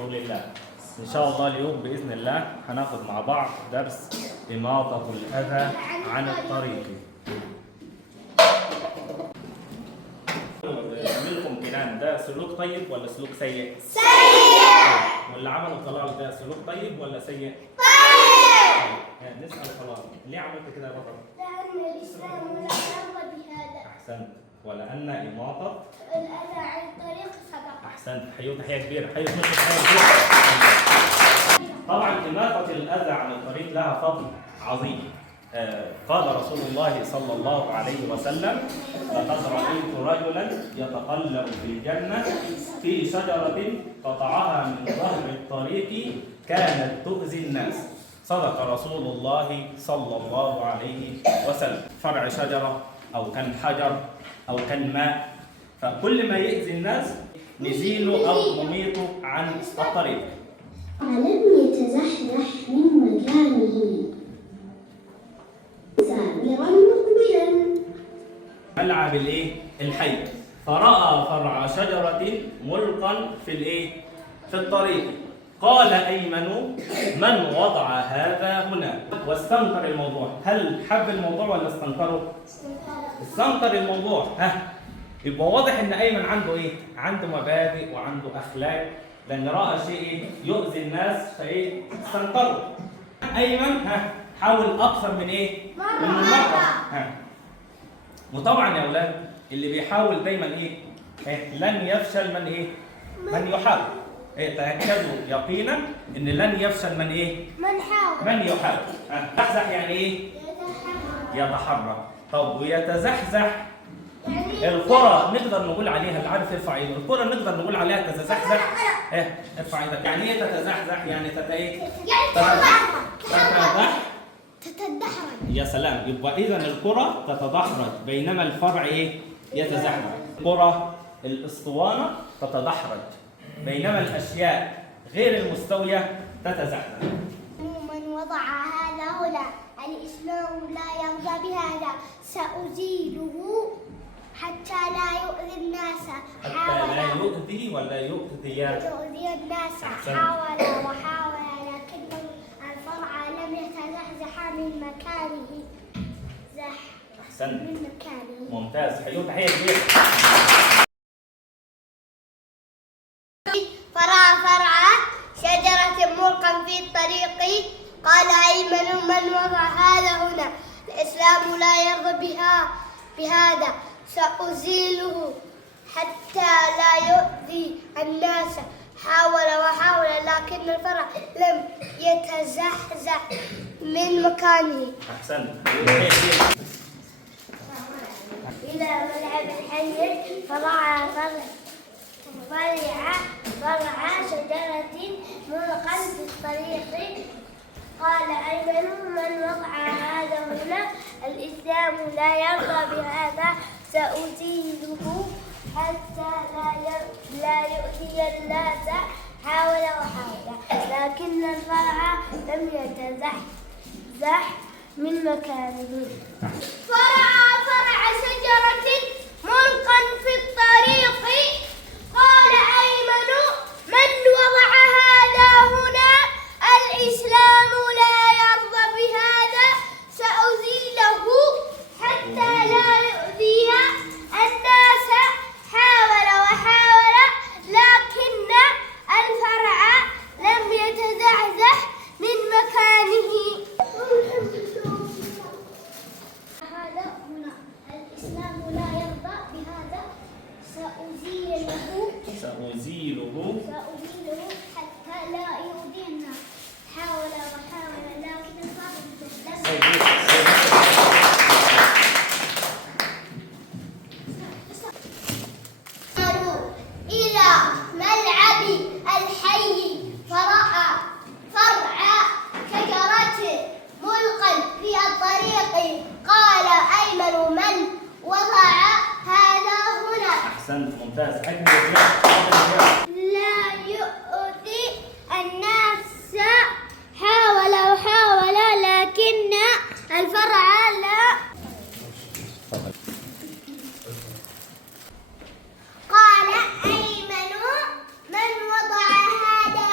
رسول الله. إن شاء الله اليوم بإذن الله هناخد مع بعض درس إماطة الأذى عن الطريق. عملكم كنان ده سلوك طيب ولا سلوك سيء؟ سيء. واللي عمل الطلاق ده سلوك طيب ولا سيء؟ طيب. نسأل خلاص ليه عملت كده يا بطل؟ لأن الإسلام لا يرضى بهذا. أحسنت. ولأن إماطة الأذى عن الطريق صدقة. أحسنت. حيوا تحية كبيرة. حيوا تحية كبيرة. طبعا إماطة الأذى عن الطريق لها فضل عظيم. قال رسول الله صلى الله عليه وسلم: لقد رأيت رجلا يتقلب في الجنة في شجرة قطعها من ظهر الطريق كانت تؤذي الناس. صدق رسول الله صلى الله عليه وسلم. فرع شجرة أو كان حجر أو كان ماء، فكل ما يؤذي الناس نزيله أو نميته عن الطريق. لم يتزحزح من مكانه سامرا مقبلا ملعب الايه؟ الحي، فرأى فرع شجرة ملقا في الايه؟ في الطريق. قال أيمن: من وضع هذا هنا؟ واستنكر الموضوع. هل حب الموضوع ولا استنكره؟ استنكر الموضوع. يبقى واضح ان أيمن عنده ايه؟ عنده مبادئ وعنده أخلاق، لأن رأى شيء يؤذي الناس فايه؟ استنكره. أيمن حاول أكثر من ايه؟ من مرة. وطبعا يا أولاد اللي بيحاول دايما ايه؟ لن يفشل من ايه؟ من يحاول. تأكدوا يقينا ان لن يفشل من ايه؟ من يحاول. يتزحزح يعني ايه؟ يتحرك. طب ويتزحزح الكرة نقدر نقول عليها، اللي عارف يرفع ايده، الكرة نقدر نقول عليها تتزحزح. ارفع ايدك. يعني ايه تتزحزح؟ يعني تتدحرج. يا سلام. يبقى اذا الكرة تتدحرج بينما الفرع ايه؟ يتزحزح. الكرة الاسطوانة تتدحرج بينما الاشياء غير المستوية تتزحزح. من وضع هذا هنا، الإسلام لا يرضى بهذا، سأزيله حتى لا يؤذي الناس. حتى لا يؤذي ولا يؤذي الناس. حاول وحاول لكن الفرع لم يتزحزح من مكانه. أحسنت. من مكانه. ممتاز. حيوا تحية كبيرة. فرع شجرة ملقا في الطريق. قال أيمن: من وضع هذا هنا، الإسلام لا يرضى بهذا، سأزيله حتى لا يؤذي الناس. حاول وحاول لكن الفرع لم يتزحزح من مكانه. أحسنت. إلى ملعب الحي فرع شجرة ملقا في الطريق. قال أيمن: من وضع هذا هنا، الإسلام لا يرضى بهذا، سأزيله حتى لا يؤذي الناس. حاول وحاول لكن الفرع لم يتزحزح من مكانه. فرع شجرة ملقا في الطريق. قال أيمن: من وضع هذا هنا، الإسلام لا يرضى بهذا، سأزيله حتى لا يؤذي الناس. حاول وحاول لكن الفرع لم يتزحزح من مكانه. هذا هنا، الإسلام لا يرضى بهذا، سأزيله حتى لا يؤذي الناس. حاول وحاول لكن الفرع إلى ملعب الحي فرأى فرع شجرة ملقا في الطريق. قال أيمن: من وضع هذا هنا، أحسنت. ممتاز. لا يؤذي الناس. حاول وحاول لكن الفرع لا. قال أيمن: من وضع هذا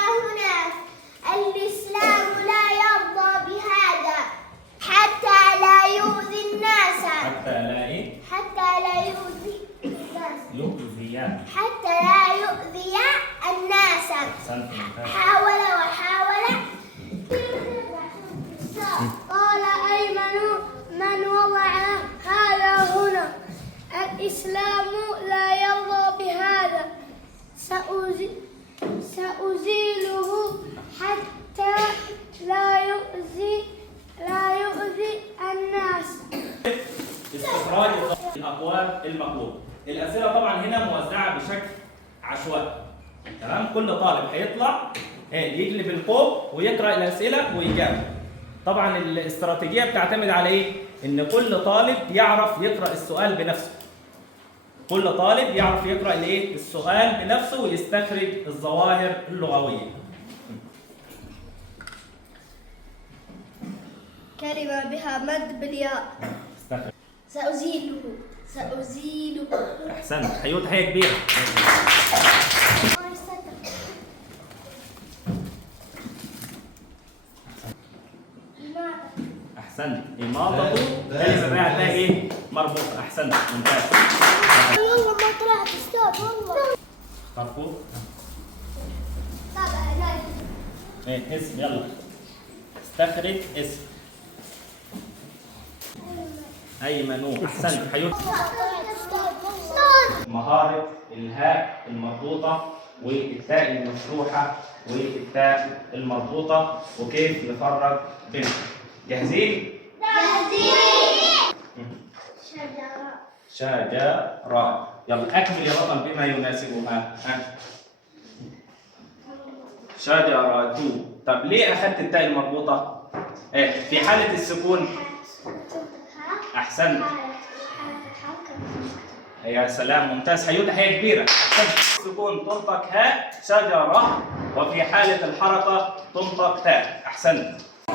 سأزيله حتى لا يؤذي الناس. استخراج الأقوال المطلوبة. الأسئلة طبعا هنا موزعة بشكل عشوائي. تمام؟ كل طالب هيطلع يجلب القوم ويقرأ الأسئلة ويجاوب. طبعا الاستراتيجية بتعتمد على إيه؟ إن كل طالب يعرف يقرأ السؤال بنفسه. كل طالب يعرف يقرأ الإيه؟ السؤال بنفسه ويستخرج الظواهر اللغوية. كلمة بها مد بالياء. استخرج. سأزيله. أحسنت. حيوت حية كبيرة. أحسنت. إماطة كلمة بها تاء إيه؟ مربوطة. أحسنت. ممتاز. والله ما طلعت استاذ والله. مرفوع. طبعا اسم يلا. استخرج اسم. أيمن. أحسنت. حيوت. مهارة الهاء المربوطة والتاء المفتوحة والتاء المربوطة وكيف يفرق بينهم. جاهزين؟ شجرة. يلا أكمل يا بطل بما يناسبها. شجرة. طب ليه أخذت التاء المربوطة؟ في حالة السكون. أحسنت. يا سلام. ممتاز. حيوت حياة كبيرة. السكون تنطق هاء شجرة، وفي حالة الحركة تنطق تاء. أحسنت.